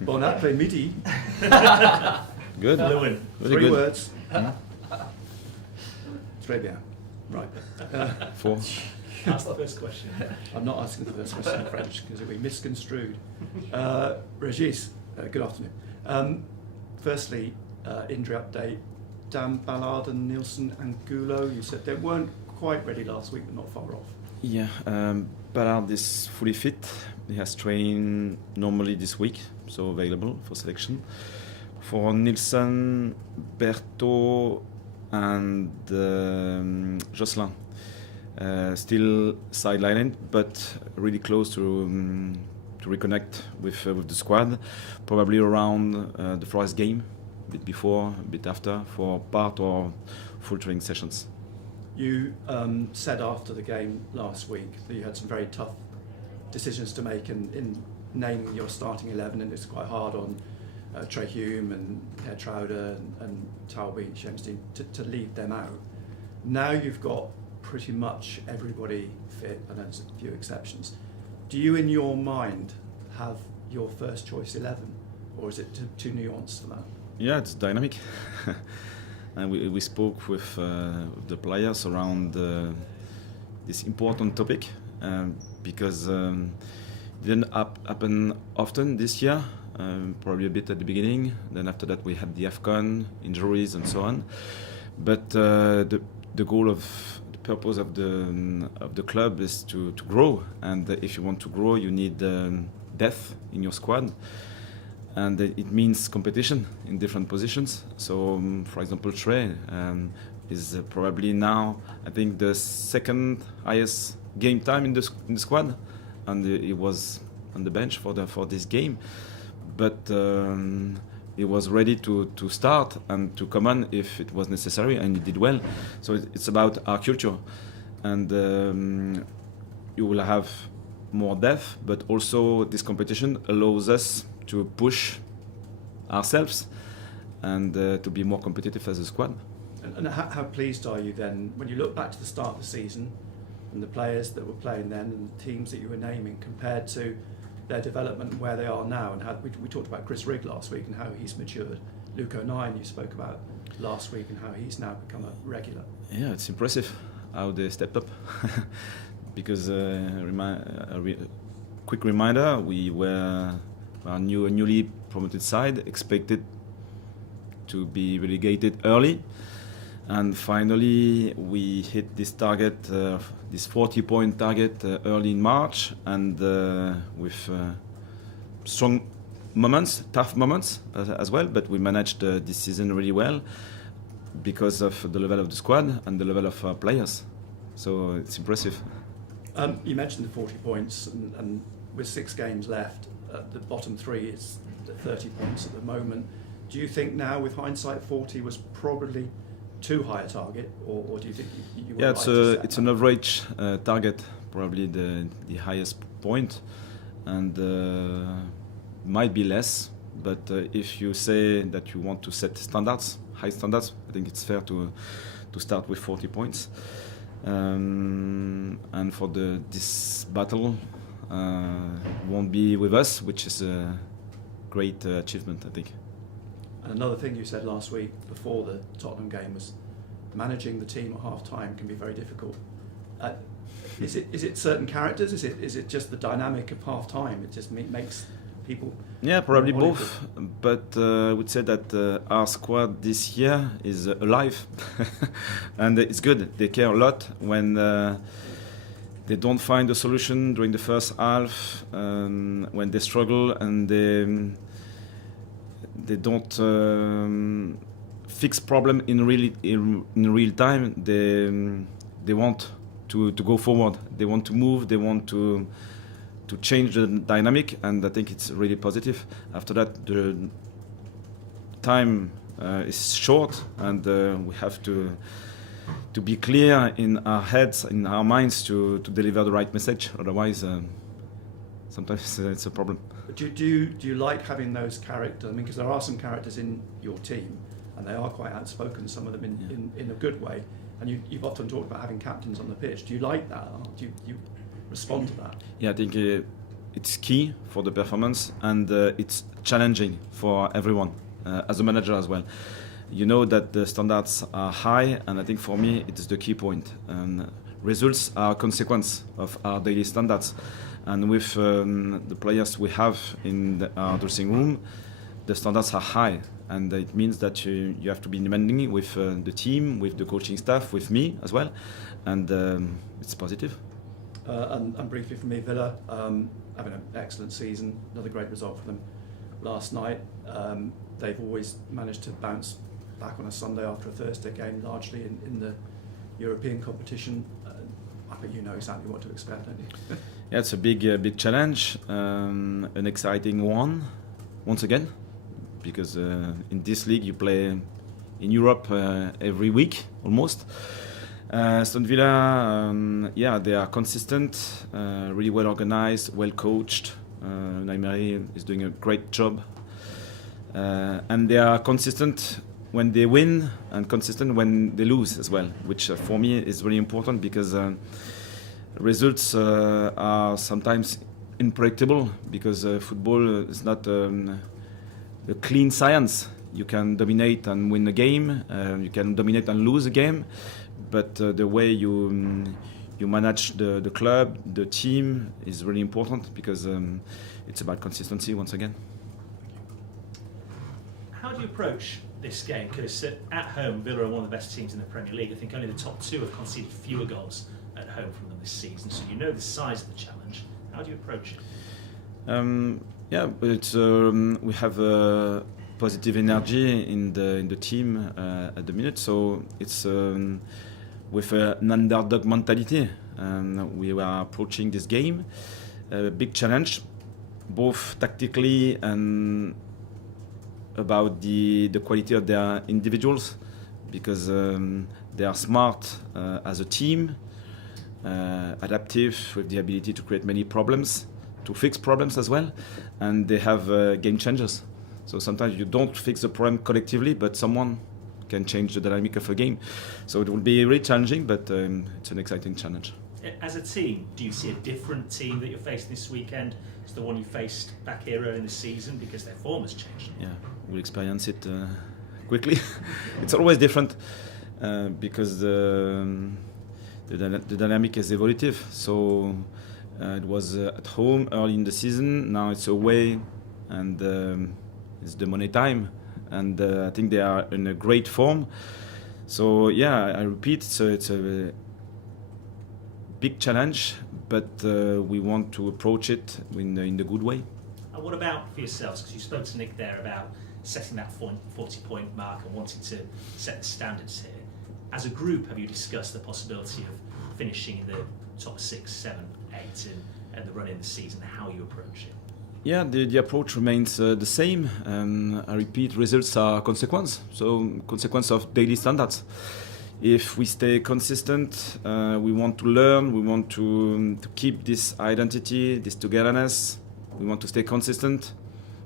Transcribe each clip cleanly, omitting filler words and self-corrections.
Bon après-midi. Good. Lewin. Three good. words. Très bien. Right. 4. That's the first question. I'm not asking the first question in French because it will be misconstrued. Régis, good afternoon. Firstly, injury update. Dan Ballard and Nielsen and Gulo, you said they weren't quite ready last week, but not far off. Yeah, Ballard is fully fit. He has trained normally this week, so available for selection. For Nielsen, Berto and Jocelyn, still sidelined, but really close to reconnect with the squad, probably around the Forest game, a bit before, a bit after, for part or full training sessions. You said after the game last week that you had some very tough decisions to make in naming your starting 11, and it's quite hard on Trey Hume and Hertrauder and Talby, Shamstein to leave them out. Now you've got pretty much everybody fit, and there's a few exceptions. Do you, in your mind, have your first choice 11, or is it too nuanced for that? Yeah, it's dynamic. And we spoke with the players around this important topic because it didn't happen often this year, probably a bit at the beginning. Then after that we had the AFCON, injuries and so on. But the goal of the purpose of the club is to grow, and if you want to grow, you need depth in your squad. And it means competition in different positions. So, for example, Trey is probably now, I think, the second highest game time in the squad, and he was on the bench for this game. But he was ready to start and to come on if it was necessary, and he did well. So it's about our culture, and you will have more depth, but also this competition allows us to push ourselves and to be more competitive as a squad. And how pleased are you then when you look back to the start of the season and the players that were playing then and the teams that you were naming compared to their development and where they are now? And how we talked about Chris Rigg last week and how he's matured. Luke O'Nien you spoke about last week and how he's now become a regular. Yeah, it's impressive how they stepped up. Because quick reminder, we were a newly promoted side, expected to be relegated early, and finally we hit this target, this 40-point target early in March, and with strong moments, tough moments as well, but we managed this season really well because of the level of the squad and the level of our players. So it's impressive. You mentioned the 40 points, and with 6 games left, the bottom 3 is 30 points at the moment. Do you think now, with hindsight, 40 was probably too high a target, or do you think you would like to set it's an average target, probably the highest point, and might be less. But if you say that you want to set standards, high standards, I think it's fair to start with 40 points. And for this battle won't be with us, which is a great achievement, I think. And another thing you said last week before the Tottenham game was managing the team at half-time can be very difficult. Is it certain characters? Is it just the dynamic of half-time? It just makes people... Yeah, probably both. But I would say that our squad this year is alive. And it's good. They care a lot when they don't find a solution during the first half, when they struggle and they don't fix problem in real time. They want to go forward. They want to move. They want to change the dynamic, and I think it's really positive. After that, the time is short, and we have to be clear in our heads, in our minds, to deliver the right message. Otherwise, sometimes it's a problem. But do you like having those characters? I mean, because there are some characters in your team, and they are quite outspoken. Some of them in a good way. And you've often talked about having captains on the pitch. Do you like that? Do you respond to that? Yeah, I think it's key for the performance, and it's challenging for everyone, as a manager as well. You know that the standards are high, and I think for me it is the key point. Results are a consequence of our daily standards, and with the players we have in our dressing room, the standards are high, and it means that you have to be demanding with the team, with the coaching staff, with me as well, and it's positive. And briefly for me, Villa, having an excellent season, another great result for them last night. They've always managed to bounce back on a Sunday after a Thursday game, largely in the European competition. I think you know exactly what to expect, don't you? Yeah, it's a big challenge, an exciting one, once again, because in this league you play in Europe every week, almost. Aston Villa, they are consistent, really well organized, well coached. Naimari is doing a great job. And they are consistent when they win and consistent when they lose as well, which for me is really important because results are sometimes unpredictable because football is not a clean science. You can dominate and win a game, you can dominate and lose a game, but the way you manage the club, the team is really important because it's about consistency once again. How do you approach this game? Because at home, Villa are one of the best teams in the Premier League. I think only the top two have conceded fewer goals at home from them this season. So you know the size of the challenge. How do you approach it? We have positive energy in the team at the minute. So it's with an underdog mentality. We are approaching this game, a big challenge, both tactically and about the quality of their individuals, because they are smart as a team, adaptive with the ability to create many problems, to fix problems as well, and they have game changers. So sometimes you don't fix the problem collectively, but someone can change the dynamic of a game. So it will be really challenging, but it's an exciting challenge. As a team, do you see a different team that you're facing this weekend to the one you faced back here early in the season, because their form has changed? Yeah, we'll experience it quickly. It's always different because the dynamic is evolutive. So it was at home early in the season, now it's away, and it's the money time, and I think they are in a great form. So yeah, I repeat, it's a big challenge, but we want to approach it in the good way. And what about for yourselves? Because you spoke to Nick there about setting that 40-point mark and wanting to set the standards here. As a group, have you discussed the possibility of finishing in the top 6, 7, 8 and the run in the season, how you approach it? Yeah, the approach remains the same. I repeat, results are consequence of daily standards. If we stay consistent, we want to learn, we want to keep this identity, this togetherness, we want to stay consistent.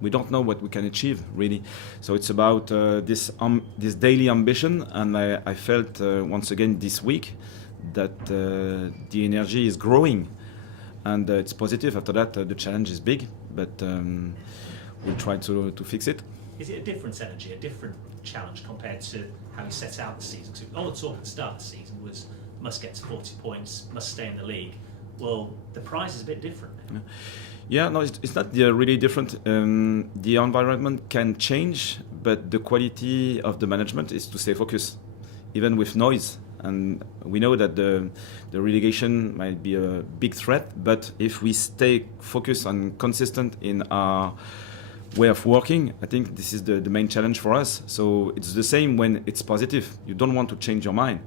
We don't know what we can achieve, really. So it's about this daily ambition, and I felt once again this week that the energy is growing, and it's positive. After that, the challenge is big, but we'll try to fix it. Is it a different energy, a different challenge compared to how you set out the season? Because all the talk at the start of the season was must get to 40 points, must stay in the league. Well, the prize is a bit different. Yeah, no, it's not really different. The environment can change, but the quality of the management is to stay focused, even with noise. And we know that the relegation might be a big threat, but if we stay focused and consistent in our way of working, I think this is the main challenge for us. So it's the same when it's positive. You don't want to change your mind.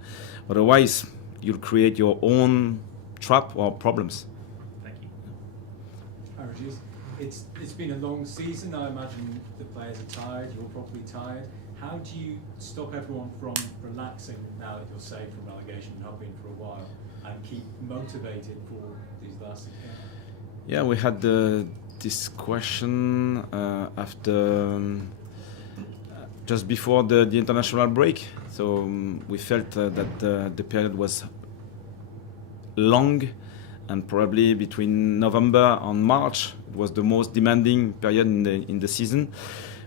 Otherwise, you'll create your own trap or problems. Thank you. Hi, Régis. It's been a long season. I imagine the players are tired. You're probably tired. How do you stop everyone from relaxing now that you're safe from relegation and have been for a while, and keep motivated for these last 6 games? Yeah, we had this question after just before the international break. So we felt that the period was long, and probably between November and March, it was the most demanding period in the season,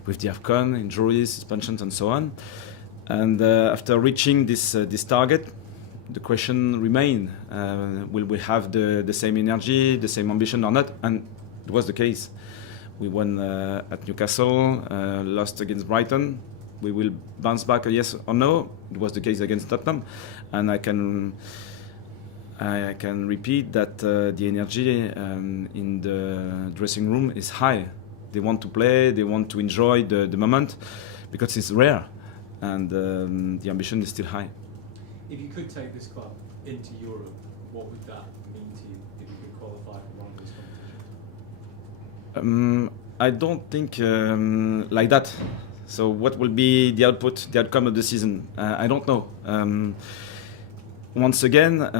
with the AFCON, injuries, suspensions, and so on. And after reaching this target, the question remained: will we have the same energy, the same ambition or not? And it was the case. We won at Newcastle, lost against Brighton. We will bounce back, yes or no? It was the case against Tottenham, and I can repeat that the energy in the dressing room is high. They want to play, they want to enjoy the moment, because it's rare, and the ambition is still high. If you could take this club into Europe, what would that mean to you if you could qualify for one of these competitions? I don't think like that. So what will be the outcome of the season? I don't know. Once again,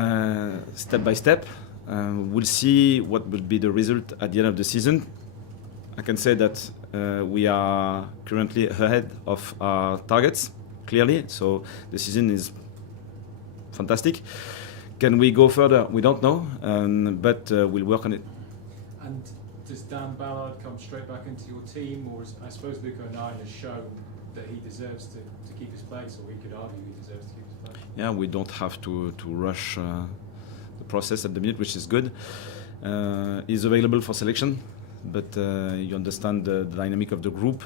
step by step, we'll see what will be the result at the end of the season. I can say that we are currently ahead of our targets, clearly. So the season is fantastic. Can we go further? We don't know, but we'll work on it. And does Dan Ballard come straight back into your team, or I suppose Luke O'Nien has shown that he deserves to keep his place, or we could argue he deserves to keep his place? Yeah, we don't have to rush the process at the minute, which is good. He's available for selection, but you understand the dynamic of the group.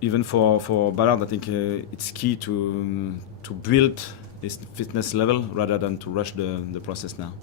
Even for Ballard, I think it's key to build his fitness level rather than to rush the process now.